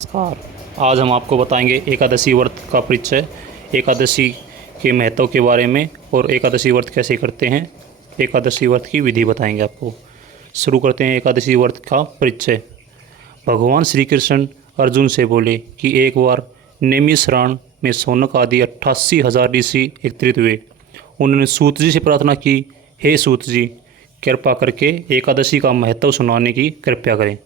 नमस्कार। आज हम आपको बताएंगे एकादशी व्रत का परिचय, एकादशी के महत्व के बारे में और एकादशी व्रत कैसे करते हैं। एकादशी व्रत की विधि बताएंगे आपको। शुरू करते हैं एकादशी व्रत का परिचय। भगवान श्री कृष्ण अर्जुन से बोले कि एक बार नैमिषारण्य में शौनक आदि 88,000 ऋषि एकत्रित हुए। उन्होंने सूत जी से प्रार्थना की, हे सूत जी, कृपा करके एकादशी का महत्व सुनाने की कृपया करें।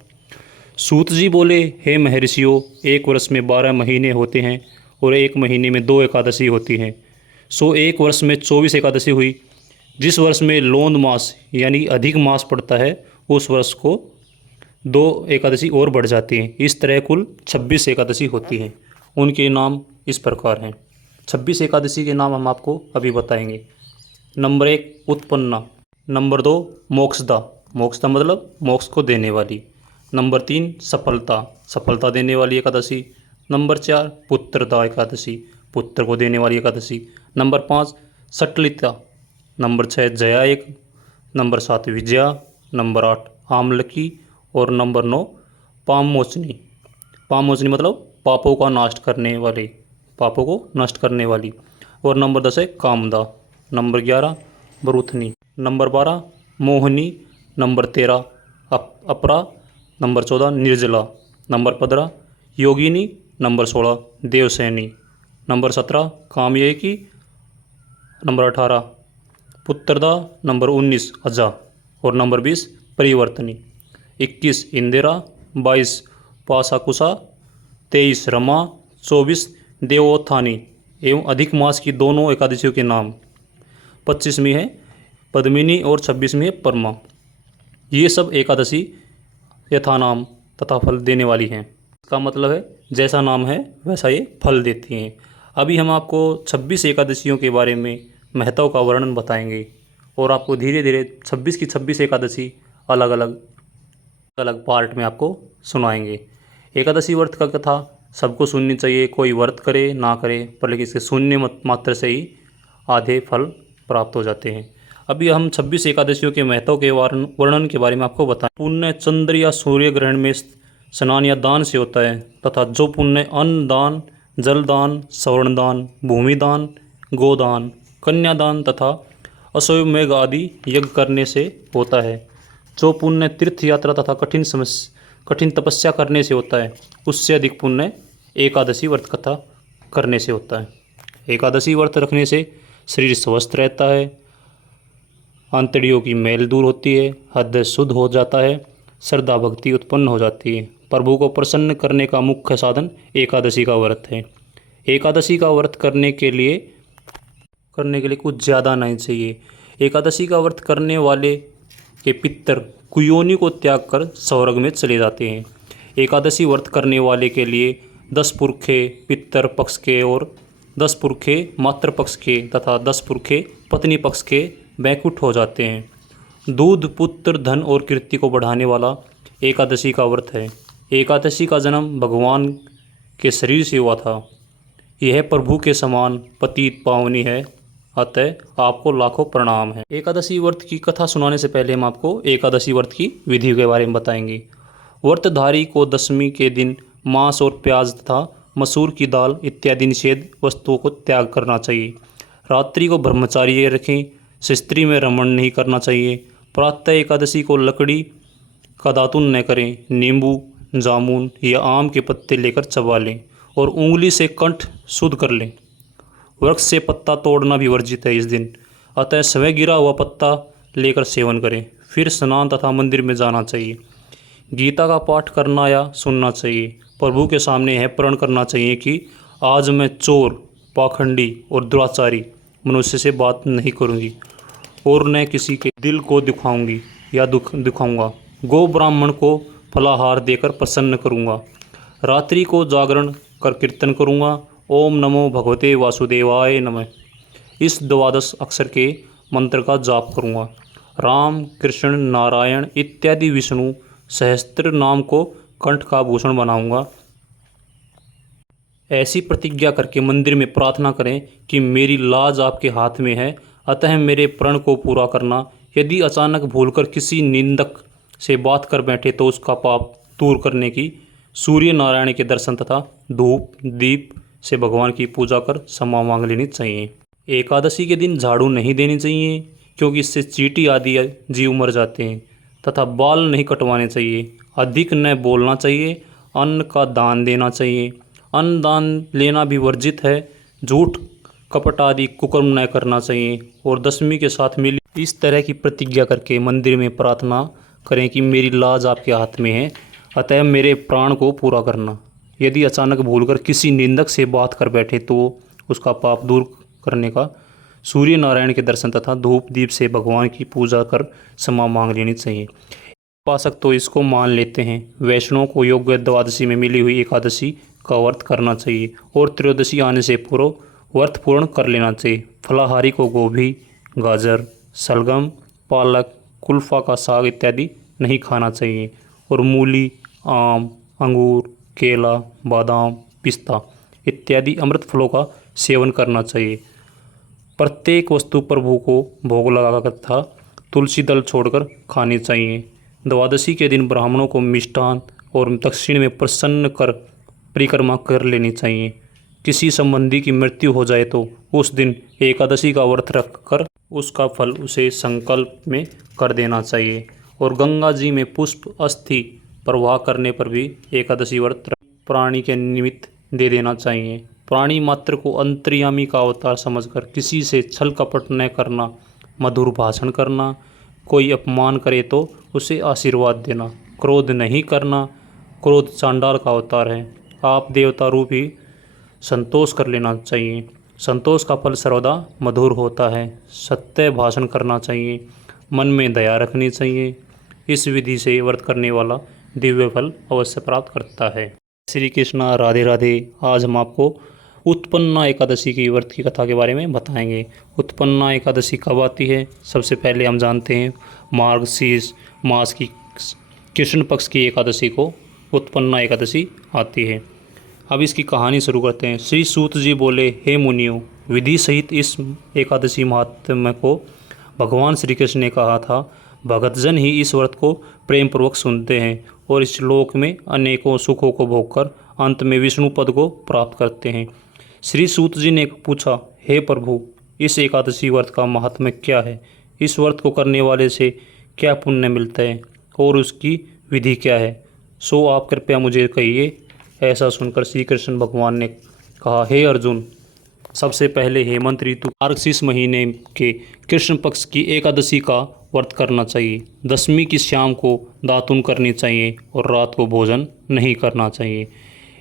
सूत जी बोले, हे महर्षियों, एक वर्ष में 12 महीने होते हैं और एक महीने में 2 एकादशी होती हैं। सो एक वर्ष में 24 एकादशी हुई। जिस वर्ष में लोंद मास यानी अधिक मास पड़ता है उस वर्ष को 2 एकादशी और बढ़ जाती हैं। इस तरह कुल 26 एकादशी होती हैं। उनके नाम इस प्रकार हैं। 26 एकादशी के नाम हम आपको अभी बताएंगे। नंबर 1 उत्पन्ना, नंबर 2 मोक्षदा, मोक्षदा मतलब मोक्ष को देने वाली। नंबर 3 सफलता, सफलता देने वाली एकादशी। नंबर 4 पुत्रदा एकादशी, पुत्र को देने वाली एकादशी। नंबर 5 सटलिता। नंबर 6 जया एक। नंबर 7 विजया। नंबर 8 आमलकी और नंबर 9 पामोचनी। पामोचनी मतलब पापों का नाश करने वाले, पापों को नष्ट करने वाली। और नंबर 10 है Kamada. Number 11 Baruthini. Number 12 Mohini. Number 13 Apara. Number 14 Nirjala. Number 15 Yogini. Number 16 Devsaini. Number 17 Kamika. Number 18 Putrada. Number 19 Aja और नंबर 20 परिवर्तनी। 21 इंदिरा। 22 पासाकुसा। 23 रमा। 24 देवोत्थानी एवं अधिक मास की दोनों एकादशियों के नाम। 25वीं है पद्मिनी और 26वीं है परमा। ये सब एकादशी यथा नाम तथा फल देने वाली हैं। इसका मतलब है जैसा नाम है वैसा ये फल देती हैं। अभी हम आपको 26 एकादशियों के बारे में महत्व का वर्णन बताएंगे और आपको धीरे धीरे 26 की 26 एकादशी अलग अलग अलग पार्ट में आपको सुनाएंगे। एकादशी व्रत का कथा सबको सुननी चाहिए, कोई व्रत करे ना करे, पर लेकिन इसके सुनने मात्र से ही आधे फल प्राप्त हो जाते हैं। अभी हम 26 एकादशियों के महत्व के वर्णन के बारे में आपको बताएं। पुण्य चंद्र या सूर्य ग्रहण में स्नान या दान से होता है तथा जो पुण्य अन्न दान, जल दान, स्वर्ण दान, भूमि दान, गोदान, कन्यादान तथा अश्वमेध आदि यज्ञ करने से होता है। जो पुण्य तीर्थ यात्रा तथा कठिन तपस्या करने से होता है, उससे अधिक पुण्य एकादशी व्रत कथा करने से होता है। एकादशी व्रत रखने से शरीर स्वस्थ रहता है, आंतड़ियों की मैल दूर होती है, हृदय शुद्ध हो जाता है, श्रद्धा भक्ति उत्पन्न हो जाती है। प्रभु को प्रसन्न करने का मुख्य साधन एकादशी का व्रत है। एकादशी का व्रत करने के लिए कुछ ज़्यादा नहीं चाहिए। एकादशी का व्रत करने वाले के पितर कुयोनि को त्याग कर स्वर्ग में चले जाते हैं। एकादशी व्रत करने वाले के लिए 10 पुरखे पितर पक्ष के और 10 पुरखे मातृ पक्ष के तथा 10 पुरखे पत्नी पक्ष के बैकुंठ हो जाते हैं। दूध, पुत्र, धन और कीर्ति को बढ़ाने वाला एकादशी का व्रत है। एकादशी का जन्म भगवान के शरीर से हुआ था। यह प्रभु के समान पतित पावनी है, अतः आपको लाखों प्रणाम है। एकादशी व्रत की कथा सुनाने से पहले हम आपको एकादशी व्रत की विधि के बारे में बताएंगे। व्रतधारी को दशमी के दिन मांस और प्याज तथा मसूर की दाल इत्यादि निषेध वस्तुओं को त्याग करना चाहिए। रात्रि को ब्रह्मचार्य रखें। स्त्री में रमण नहीं करना चाहिए। प्रातः एकादशी को लकड़ी का दातुन न करें। नींबू, जामुन या आम के पत्ते लेकर चबा लें और उंगली से कंठ शुद्ध कर लें। वृक्ष से पत्ता तोड़ना भी वर्जित है इस दिन, अतः स्वयं गिरा हुआ पत्ता लेकर सेवन करें। फिर स्नान तथा मंदिर में जाना चाहिए। गीता का पाठ करना या सुनना चाहिए। प्रभु के सामने यह प्रण करना चाहिए कि आज मैं चोर, पाखंडी और दुराचारी मनुष्य से बात नहीं करूँगी और न किसी के दिल को दुखाऊंगी या दुखाऊंगा। गो ब्राह्मण को फलाहार देकर प्रसन्न करूंगा। रात्रि को जागरण कर कीर्तन करूंगा। ओम नमो भगवते वासुदेवाय नमः इस 12 अक्षर के मंत्र का जाप करूंगा। राम, कृष्ण, नारायण इत्यादि विष्णु सहस्त्र नाम को कंठ का भूषण बनाऊंगा। ऐसी प्रतिज्ञा करके मंदिर में प्रार्थना करें कि मेरी लाज आपके हाथ में है, अतः मेरे प्रण को पूरा करना। यदि अचानक भूलकर किसी निंदक से बात कर बैठे तो उसका पाप दूर करने की सूर्य नारायण के दर्शन तथा धूप दीप से भगवान की पूजा कर क्षमा मांग लेनी चाहिए। एकादशी के दिन झाड़ू नहीं देनी चाहिए, क्योंकि इससे चींटी आदि जीव मर जाते हैं, तथा बाल नहीं कटवाने चाहिए। अधिक न बोलना चाहिए। अन्न का दान देना चाहिए। अन्न दान लेना भी वर्जित है। झूठ कपट आदि कुकर्म न करना चाहिए। और दशमी के साथ मिली इस तरह की प्रतिज्ञा करके मंदिर में प्रार्थना करें कि मेरी लाज आपके हाथ में है, अतः मेरे प्राण को पूरा करना। यदि अचानक भूलकर किसी निंदक से बात कर बैठे तो उसका पाप दूर करने का सूर्य नारायण के दर्शन तथा धूप दीप से भगवान की पूजा कर क्षमा मांग लेनी चाहिए। उपासक तो इसको मान लेते हैं। वैष्णव को योग्य द्वादशी में मिली हुई एकादशी का व्रत करना चाहिए और त्रयोदशी आने से पूर्व व्रत पूर्ण कर लेना चाहिए। फलाहारी को गोभी, गाजर, शलगम, पालक, कुल्फा का साग इत्यादि नहीं खाना चाहिए और मूली, आम, अंगूर, केला, बादाम, पिस्ता इत्यादि अमृत फलों का सेवन करना चाहिए। प्रत्येक वस्तु प्रभु को भोग लगाकर तथा तुलसी दल छोड़कर खानी चाहिए। द्वादशी के दिन ब्राह्मणों को मिष्ठान और दक्षिण में प्रसन्न कर परिक्रमा कर लेनी चाहिए। किसी संबंधी की मृत्यु हो जाए तो उस दिन एकादशी का व्रत रखकर उसका फल उसे संकल्प में कर देना चाहिए। और गंगा जी में पुष्प अस्थि प्रवाह करने पर भी एकादशी व्रत प्राणी के निमित्त दे देना चाहिए। प्राणी मात्र को अंतर्यामी का अवतार समझकर किसी से छल कपट न करना, मधुर भाषण करना, कोई अपमान करे तो उसे आशीर्वाद देना, क्रोध नहीं करना, क्रोध चांडाल का अवतार है। आप देवता रूप ही संतोष कर लेना चाहिए। संतोष का फल सर्वदा मधुर होता है। सत्य भाषण करना चाहिए। मन में दया रखनी चाहिए। इस विधि से व्रत करने वाला दिव्य फल अवश्य प्राप्त करता है। श्री कृष्णा, राधे राधे। आज हम आपको उत्पन्ना एकादशी की व्रत की कथा के बारे में बताएंगे। उत्पन्ना एकादशी कब आती है? सबसे पहले हम जानते हैं मार्गशीर्ष मास की कृष्ण पक्ष की एकादशी को उत्पन्ना एकादशी आती है। अब इसकी कहानी शुरू करते हैं। श्री सूत जी बोले, हे मुनियों, विधि सहित इस एकादशी महात्म्य को भगवान श्री कृष्ण ने कहा था। भगतजन ही इस व्रत को प्रेम पूर्वक सुनते हैं और इस श्लोक में अनेकों सुखों को भोगकर अंत में विष्णु पद को प्राप्त करते हैं। श्री सूत जी ने पूछा, हे प्रभु, इस एकादशी व्रत का महात्म्य क्या है? इस व्रत को करने वाले से क्या पुण्य मिलता है और उसकी विधि क्या है? सो आप कृपया मुझे कहिए। ऐसा सुनकर श्री कृष्ण भगवान ने कहा, हे अर्जुन, सबसे पहले हेमंत ऋतु मार्गशीर्ष महीने के कृष्ण पक्ष की एकादशी का व्रत करना चाहिए। दशमी की शाम को दातुन करनी चाहिए और रात को भोजन नहीं करना चाहिए।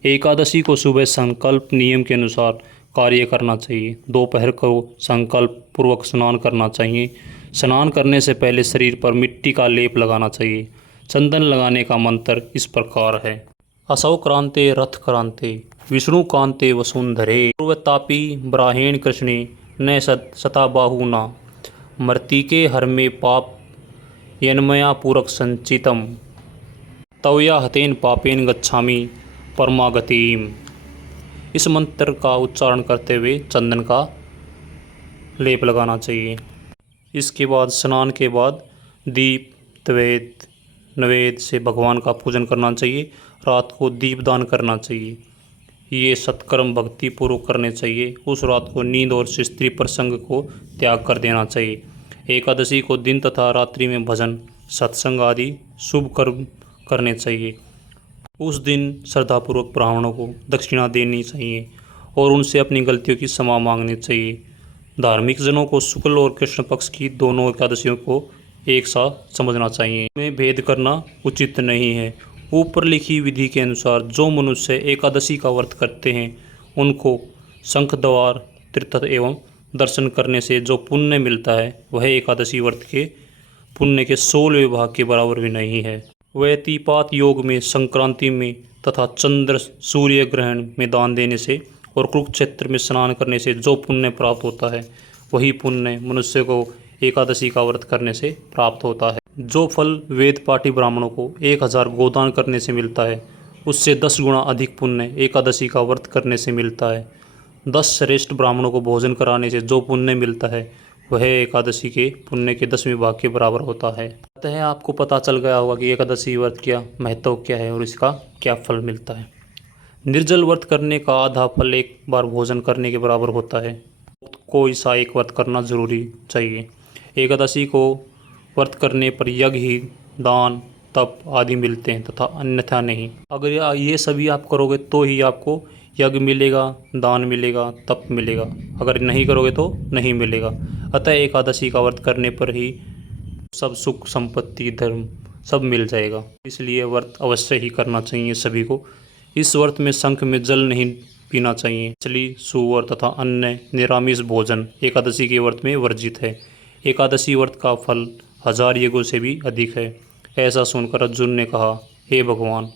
एकादशी को सुबह संकल्प नियम के अनुसार कार्य करना चाहिए। दोपहर को संकल्प पूर्वक स्नान करना चाहिए। स्नान करने से पहले शरीर पर मिट्टी का लेप लगाना चाहिए। चंदन लगाने का मंत्र इस प्रकार है, असौ क्रांते रथ क्रांते विष्णु कांते वसुंधरे पूर्वतापी ब्राहेण कृष्णे न सता बाहुना मर्तिके हर में पाप यन्मया पूरक संचितम तवया हतेन पापेन गच्छामि परमागतिम। इस मंत्र का उच्चारण करते हुए चंदन का लेप लगाना चाहिए। इसके बाद स्नान के बाद दीप द्वैत नवेद से भगवान का पूजन करना चाहिए। रात को दीपदान करना चाहिए। ये सत्कर्म भक्ति पूर्वक करने चाहिए। उस रात को नींद और स्त्री प्रसंग को त्याग कर देना चाहिए। एकादशी को दिन तथा रात्रि में भजन सत्संग आदि शुभ कर्म करने चाहिए। उस दिन श्रद्धापूर्वक ब्राह्मणों को दक्षिणा देनी चाहिए और उनसे अपनी गलतियों की क्षमा मांगनी चाहिए। धार्मिक जनों को शुक्ल और कृष्ण पक्ष की दोनों एकादशियों को एक साथ समझना चाहिए। में भेद करना उचित नहीं है। ऊपर लिखी विधि के अनुसार जो मनुष्य एकादशी का व्रत करते हैं उनको शंख द्वार तीर्थ एवं दर्शन करने से जो पुण्य मिलता है वह एकादशी व्रत के पुण्य के 16वें भाग के बराबर भी नहीं है। व्यतिपात योग में संक्रांति में तथा चंद्र सूर्य ग्रहण में दान देने से और कुरुक्षेत्र में स्नान करने से जो पुण्य प्राप्त होता है वही पुण्य मनुष्य को एकादशी का व्रत करने से प्राप्त होता है। जो फल वेद पाठी ब्राह्मणों को 1000 गोदान करने से मिलता है उससे 10 गुना अधिक पुण्य एकादशी का व्रत करने से मिलता है। 10 श्रेष्ठ ब्राह्मणों को भोजन कराने से जो पुण्य मिलता है वह एकादशी के पुण्य के 10वें भाग के बराबर होता है। अतः आपको पता चल गया होगा कि एकादशी व्रत क्या महत्व क्या है और इसका क्या फल मिलता है। निर्जल व्रत करने का आधा फल एक बार भोजन करने के बराबर होता है। कोई सा एक व्रत करना जरूरी चाहिए। एकादशी को व्रत करने पर यज्ञ, दान, तप आदि मिलते हैं तथा अन्यथा नहीं। अगर ये सभी आप करोगे तो ही आपको यज्ञ मिलेगा, दान मिलेगा, तप मिलेगा। अगर नहीं करोगे तो नहीं मिलेगा। अतः एकादशी का व्रत करने पर ही सब सुख, संपत्ति, धर्म सब मिल जाएगा। इसलिए व्रत अवश्य ही करना चाहिए सभी को। इस व्रत में शंख में जल नहीं पीना चाहिए। मछली, सूअर तथा अन्य निरामिष भोजन एकादशी के व्रत में वर्जित है। एकादशी व्रत का फल 1000 यज्ञों से भी अधिक है। ऐसा सुनकर अर्जुन ने कहा, हे भगवान,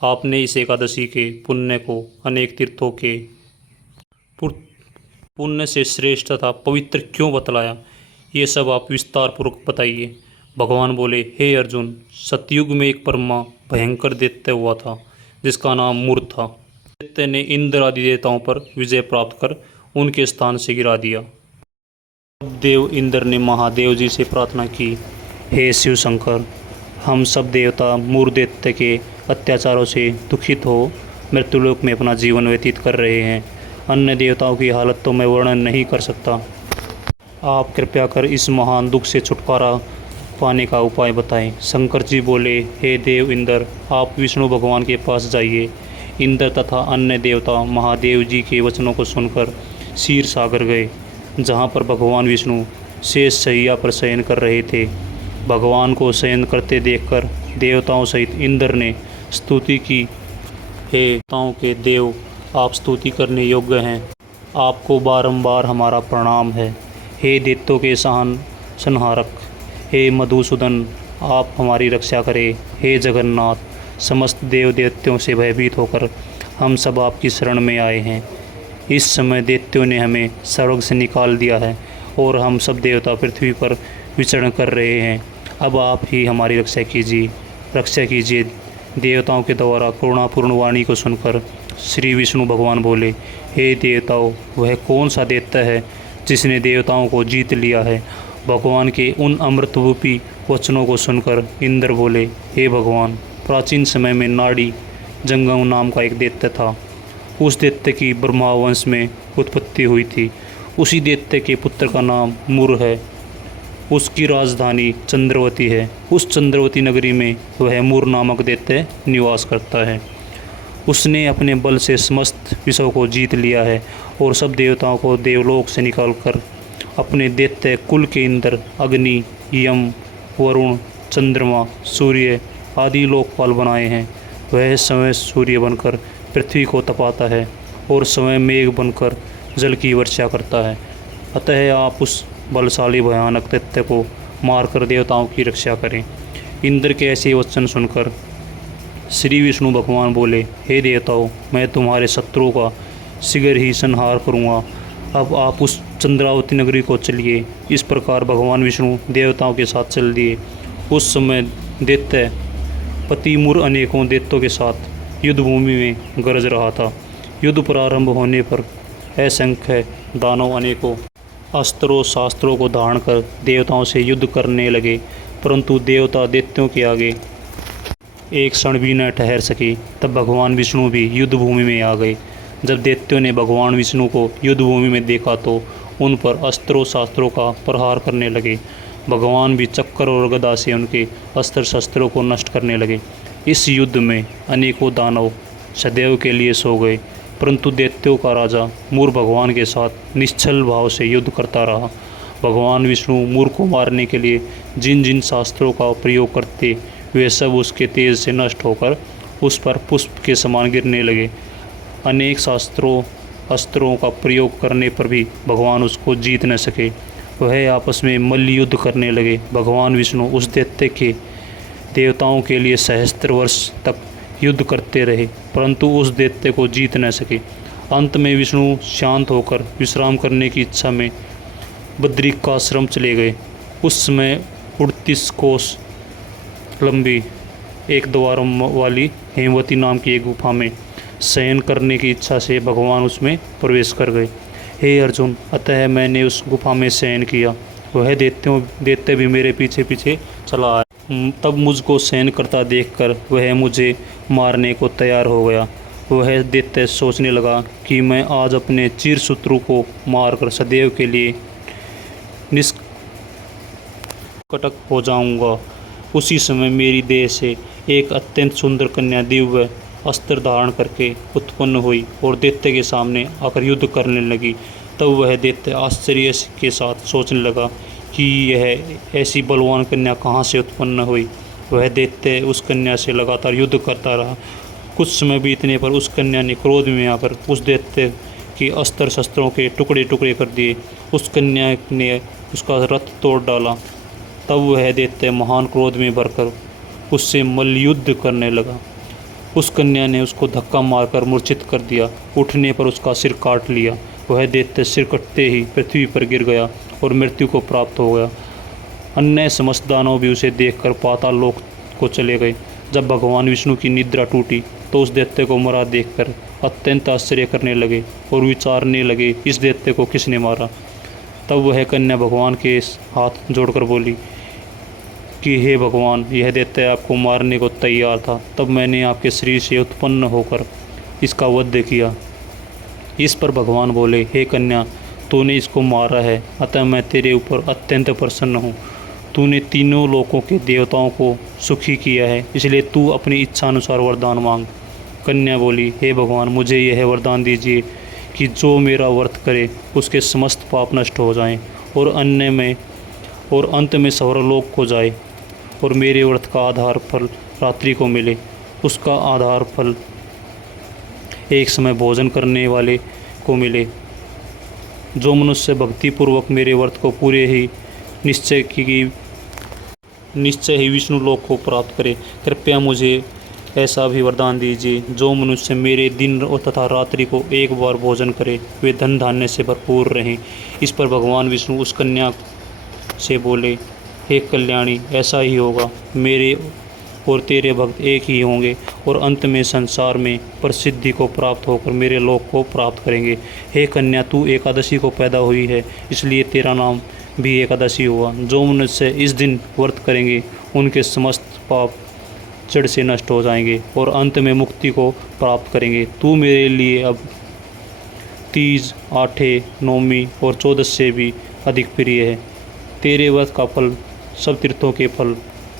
आपने इस एकादशी के पुण्य को अनेक तीर्थों के पुण्य से श्रेष्ठ तथा पवित्र क्यों बतलाया? ये सब आप विस्तार पूर्वक बताइए। भगवान बोले, हे अर्जुन, सतयुग में एक परमा भयंकर दैत्य हुआ था जिसका नाम मूर था। दैत्य ने इंद्र आदि देवताओं पर विजय प्राप्त कर उनके स्थान से गिरा दिया। देव इंद्र ने महादेव जी से प्रार्थना की, हे शिव शंकर, हम सब देवता मूर दैत्य के अत्याचारों से दुखित हो मृत्युलोक में अपना जीवन व्यतीत कर रहे हैं। अन्य देवताओं की हालत तो मैं वर्णन नहीं कर सकता। आप कृपया कर इस महान दुख से छुटकारा पाने का उपाय बताएं। शंकर जी बोले, हे देव इंद्र, आप विष्णु भगवान के पास जाइए। इंद्र तथा अन्य देवता महादेव जी के वचनों को सुनकर क्षीर सागर गए, जहाँ पर भगवान विष्णु शेष शैया पर शयन कर रहे थे। भगवान को शयन करते देखकर देवताओं सहित इंद्र ने स्तुति की, हे देवताओं के देव, आप स्तुति करने योग्य हैं। आपको बारंबार हमारा प्रणाम है। हे दैत्यों के संहारक, हे मधुसूदन, आप हमारी रक्षा करें। हे जगन्नाथ, समस्त देव दैत्यों से भयभीत होकर हम सब आपकी शरण में आए हैं। इस समय दैत्यों ने हमें स्वर्ग से निकाल दिया है और हम सब देवता पृथ्वी पर विचरण कर रहे हैं। अब आप ही हमारी रक्षा कीजिए। देवताओं के द्वारा करुणापूर्ण वाणी को सुनकर श्री विष्णु भगवान बोले, हे देवताओं, वह कौन सा दैत्य है जिसने देवताओं को जीत लिया है? भगवान के उन अमृतरूपी वचनों को सुनकर इंद्र बोले, हे भगवान, प्राचीन समय में नाड़ी जंगम नाम का एक दैत्य था। उस दैत्य की ब्रह्मा वंश में उत्पत्ति हुई थी। उसी दैत्य के पुत्र का नाम मूर है। उसकी राजधानी चंद्रवती है। उस चंद्रवती नगरी में वह मूर नामक दैत्य निवास करता है। उसने अपने बल से समस्त विश्व को जीत लिया है और सब देवताओं को देवलोक से निकालकर अपने दैत्य कुल के इंद्र, अग्नि, यम, वरुण, चंद्रमा, सूर्य आदि लोकपाल बनाए हैं। वह स्वयं सूर्य बनकर पृथ्वी को तपाता है और स्वयं मेघ बनकर जल की वर्षा करता है। अतः आप उस बलशाली भयानक दैत्य को मारकर देवताओं की रक्षा करें। इंद्र के ऐसे वचन सुनकर श्री विष्णु भगवान बोले, हे देवताओं, मैं तुम्हारे शत्रुओं का शीघ्र ही संहार करूँगा। अब आप उस चंद्रावती नगरी को चलिए। इस प्रकार भगवान विष्णु देवताओं के साथ चल दिए। उस समय दैत्य पति मूर अनेकों दैत्यों के साथ युद्ध भूमि में गरज रहा था। युद्ध प्रारंभ होने पर असंख्य दानव अनेकों अस्त्रों शास्त्रों को धारण कर देवताओं से युद्ध करने लगे, परंतु देवता दैत्यों के आगे एक क्षण भी न ठहर सके। तब भगवान विष्णु भी युद्ध भूमि में आ गए। जब दैत्यों ने भगवान विष्णु को युद्ध भूमि में देखा तो उन पर अस्त्रों शास्त्रों का प्रहार करने लगे। भगवान भी चक्कर और गदा से उनके अस्त्र शस्त्रों को नष्ट करने लगे। इस युद्ध में अनेकों दानव सदैव के लिए सो गए, परंतु दैत्यों का राजा मूर भगवान के साथ निश्चल भाव से युद्ध करता रहा। भगवान विष्णु मूर को मारने के लिए जिन जिन शास्त्रों का प्रयोग करते, वे सब उसके तेज से नष्ट होकर उस पर पुष्प के समान गिरने लगे। अनेक अस्त्रों का प्रयोग करने पर भी भगवान उसको जीत न सके। वह आपस में मल्ल युद्ध करने लगे। भगवान विष्णु उस दैत्य के देवताओं के लिए सहस्त्र वर्ष तक युद्ध करते रहे, परंतु उस दैत्य को जीत न सके। अंत में विष्णु शांत होकर विश्राम करने की इच्छा में बद्रिकाश्रम चले गए। उस समय 38 कोस लंबी एक द्वार वाली हेमवती नाम की एक गुफा में शयन करने की इच्छा से भगवान उसमें प्रवेश कर गए। हे अर्जुन, अतः मैंने उस गुफा में शयन किया। वह देते भी मेरे पीछे पीछे चला आया। तब मुझको सहन करता देखकर वह मुझे मारने को तैयार हो गया। वह दैत्य सोचने लगा कि मैं आज अपने चिर शत्रु को मारकर सदैव के लिए निष्कटक हो जाऊंगा। उसी समय मेरी देह से एक अत्यंत सुंदर कन्या दिव्य अस्त्र धारण करके उत्पन्न हुई और दैत्य के सामने आकर युद्ध करने लगी। तब वह दैत्य आश्चर्य के साथ सोचने लगा कि यह ऐसी बलवान कन्या कहाँ से उत्पन्न हुई। वह दैत्य उस कन्या से लगातार युद्ध करता रहा। कुछ समय बीतने पर उस कन्या ने क्रोध में आकर उस दैत्य के अस्त्र शस्त्रों के टुकड़े टुकड़े कर दिए। उस कन्या ने उसका रथ तोड़ डाला। तब वह दैत्य महान क्रोध में भरकर उससे मल्लयुद्ध करने लगा। उस कन्या ने उसको धक्का मारकर मूर्छित कर दिया। उठने पर उसका सिर काट लिया। वह दैत्य सिर कटते ही पृथ्वी पर गिर गया और मृत्यु को प्राप्त हो गया। अन्य समस्त दानव भी उसे देखकर पाताल लोक को चले गए। जब भगवान विष्णु की निद्रा टूटी तो उस दैत्य को मरा देखकर अत्यंत आश्चर्य करने लगे और विचारने लगे, इस दैत्य को किसने मारा। तब वह कन्या भगवान के हाथ जोड़कर बोली कि हे भगवान, यह दैत्य आपको मारने को तैयार था, तब मैंने आपके शरीर से उत्पन्न होकर इसका वध किया। इस पर भगवान बोले, हे कन्या, तूने इसको मारा है, अतः मैं तेरे ऊपर अत्यंत प्रसन्न हूँ। तूने तीनों लोकों के देवताओं को सुखी किया है, इसलिए तू अपनी इच्छा अनुसार वरदान मांग। कन्या बोली, हे भगवान, मुझे यह वरदान दीजिए कि जो मेरा व्रत करे उसके समस्त पाप नष्ट हो जाएं और अंत में स्वर्गलोक को जाए और मेरे व्रत का आधार फल रात्रि को मिले। उसका आधार फल एक समय भोजन करने वाले को मिले। जो मनुष्य भक्तिपूर्वक मेरे व्रत को पूरे ही निश्चय ही विष्णु लोक को प्राप्त करे। कृपया मुझे ऐसा भी वरदान दीजिए, जो मनुष्य मेरे दिन और तथा रात्रि को एक बार भोजन करे वे धन धान्य से भरपूर रहें। इस पर भगवान विष्णु उस कन्या से बोले, हे कल्याणी, ऐसा ही होगा। मेरे और तेरे भक्त एक ही होंगे और अंत में संसार में प्रसिद्धि को प्राप्त होकर मेरे लोक को प्राप्त करेंगे। हे कन्या, तू एकादशी को पैदा हुई है, इसलिए तेरा नाम भी एकादशी हुआ। जो मनुष्य इस दिन व्रत करेंगे उनके समस्त पाप जड़ से नष्ट हो जाएंगे और अंत में मुक्ति को प्राप्त करेंगे। तू मेरे लिए अब तीज, आठे, नौमी और 14 से भी अधिक प्रिय है। तेरे व्रत का फल सब तीर्थों के फल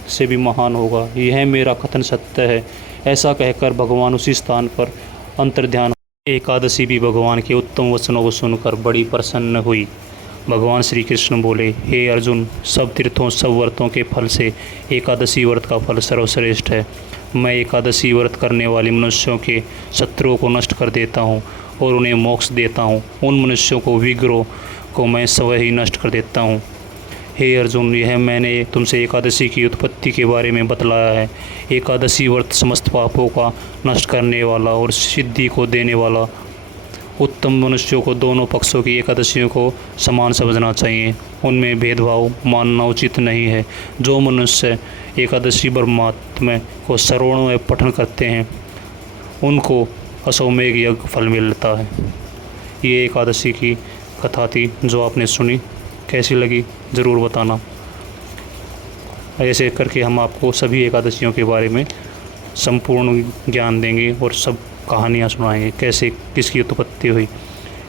से भी महान होगा। यह मेरा कथन सत्य है। ऐसा कहकर भगवान उसी स्थान पर अंतर्ध्यान। एकादशी भी भगवान के उत्तम वचनों को सुनकर बड़ी प्रसन्न हुई। भगवान श्री कृष्ण बोले, हे अर्जुन, सब तीर्थों सब व्रतों के फल से एकादशी व्रत का फल सर्वश्रेष्ठ है। मैं एकादशी व्रत करने वाले मनुष्यों के शत्रुओं को नष्ट कर देता हूँ और उन्हें मोक्ष देता हूँ। उन मनुष्यों को विग्रह को मैं स्वयं ही नष्ट कर देता हूँ। हे अर्जुन, यह मैंने तुमसे एकादशी की उत्पत्ति के बारे में बतलाया है। एकादशी व्रत समस्त पापों का नष्ट करने वाला और सिद्धि को देने वाला। उत्तम मनुष्यों को दोनों पक्षों की एकादशियों को समान समझना चाहिए। उनमें भेदभाव मानना उचित नहीं है। जो मनुष्य एकादशी ब्रह्मात्म को श्रवण में पठन करते हैं उनको अश्वमेघ यज्ञ फल मिलता है। ये एकादशी की कथा थी जो आपने सुनी। कैसी लगी ज़रूर बताना। ऐसे करके हम आपको सभी एकादशियों के बारे में संपूर्ण ज्ञान देंगे और सब कहानियाँ सुनाएंगे, कैसे किसकी उत्पत्ति हुई।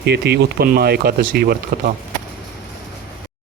ये थी उत्पन्ना एकादशी व्रत कथा।